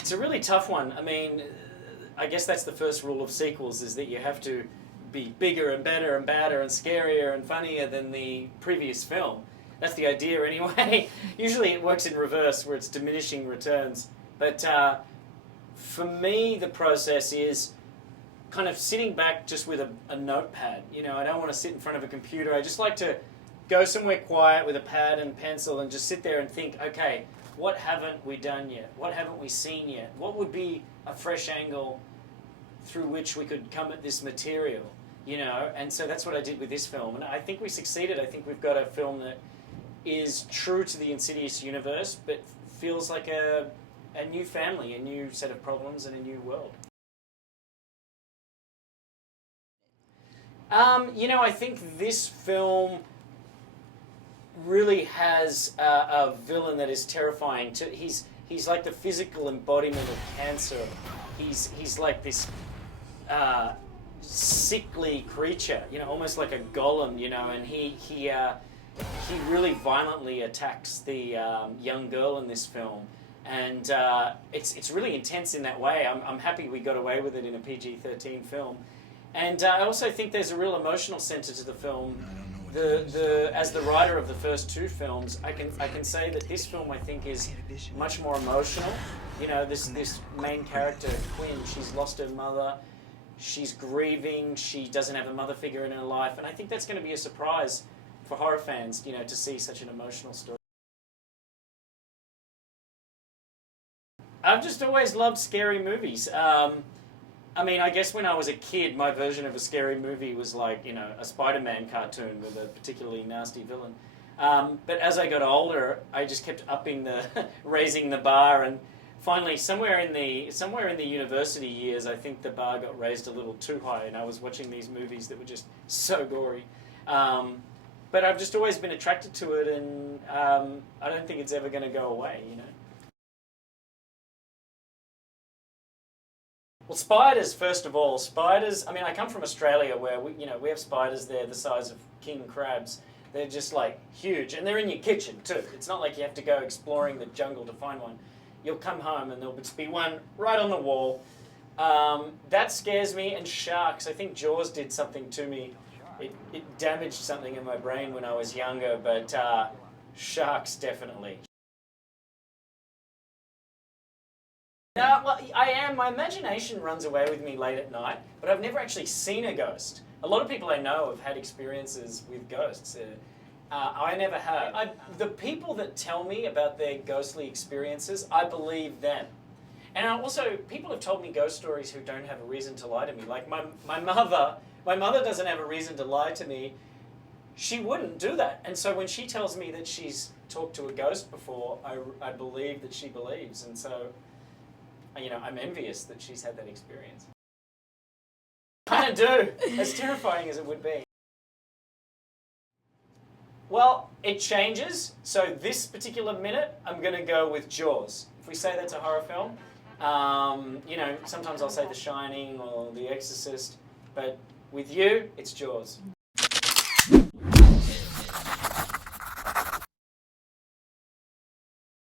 It's a really tough one. I mean, I guess that's the first rule of sequels, is that you have to be bigger and better and badder and scarier and funnier than the previous film. That's the idea anyway. Usually it works in reverse, where it's diminishing returns. But for me, the process is kind of sitting back just with a notepad. You know, I don't want to sit in front of a computer. I just like to go somewhere quiet with a pad and pencil and just sit there and think, okay, what haven't we done yet? What haven't we seen yet? What would be a fresh angle through which we could come at this material? You know, and so that's what I did with this film. And I think we succeeded. I think we've got a film that is true to the Insidious universe, but feels like a new family, a new set of problems, and a new world. You know, I think this film really has a villain that is terrifying. He's like the physical embodiment of cancer. He's like this sickly creature, you know, almost like a golem, you know, and he really violently attacks the young girl in this film. And it's really intense in that way. I'm happy we got away with it in a PG-13 film. And I also think there's a real emotional center to the film. As the writer of the first two films, I can say that this film, I think, is much more emotional. You know, this main character, Quinn, she's lost her mother, she's grieving, she doesn't have a mother figure in her life, and I think that's going to be a surprise for horror fans, you know, to see such an emotional story. I've just always loved scary movies. I mean, I guess when I was a kid, my version of a scary movie was like, you know, a Spider-Man cartoon with a particularly nasty villain. But as I got older, I just kept upping raising the bar, and finally, somewhere in the university years, I think the bar got raised a little too high, and I was watching these movies that were just so gory. But I've just always been attracted to it, and I don't think it's ever going to go away, you know. Well, spiders, first of all. Spiders, I mean, I come from Australia where we have spiders there the size of king crabs. They're just like huge, and they're in your kitchen too. It's not like you have to go exploring the jungle to find one. You'll come home and there'll just be one right on the wall. That scares me, and sharks. I think Jaws did something to me. It damaged something in my brain when I was younger, but sharks definitely. No, well, I am. My imagination runs away with me late at night, but I've never actually seen a ghost. A lot of people I know have had experiences with ghosts. I never have. The people that tell me about their ghostly experiences, I believe them. And also, people have told me ghost stories who don't have a reason to lie to me. Like my mother doesn't have a reason to lie to me. She wouldn't do that. And so when she tells me that she's talked to a ghost before, I believe that she believes. And so, you know, I'm envious that she's had that experience. I kind of do, as terrifying as it would be. Well, it changes. So this particular minute, I'm going to go with Jaws. If we say that's a horror film, you know, sometimes I'll say The Shining or The Exorcist, but with you, it's Jaws.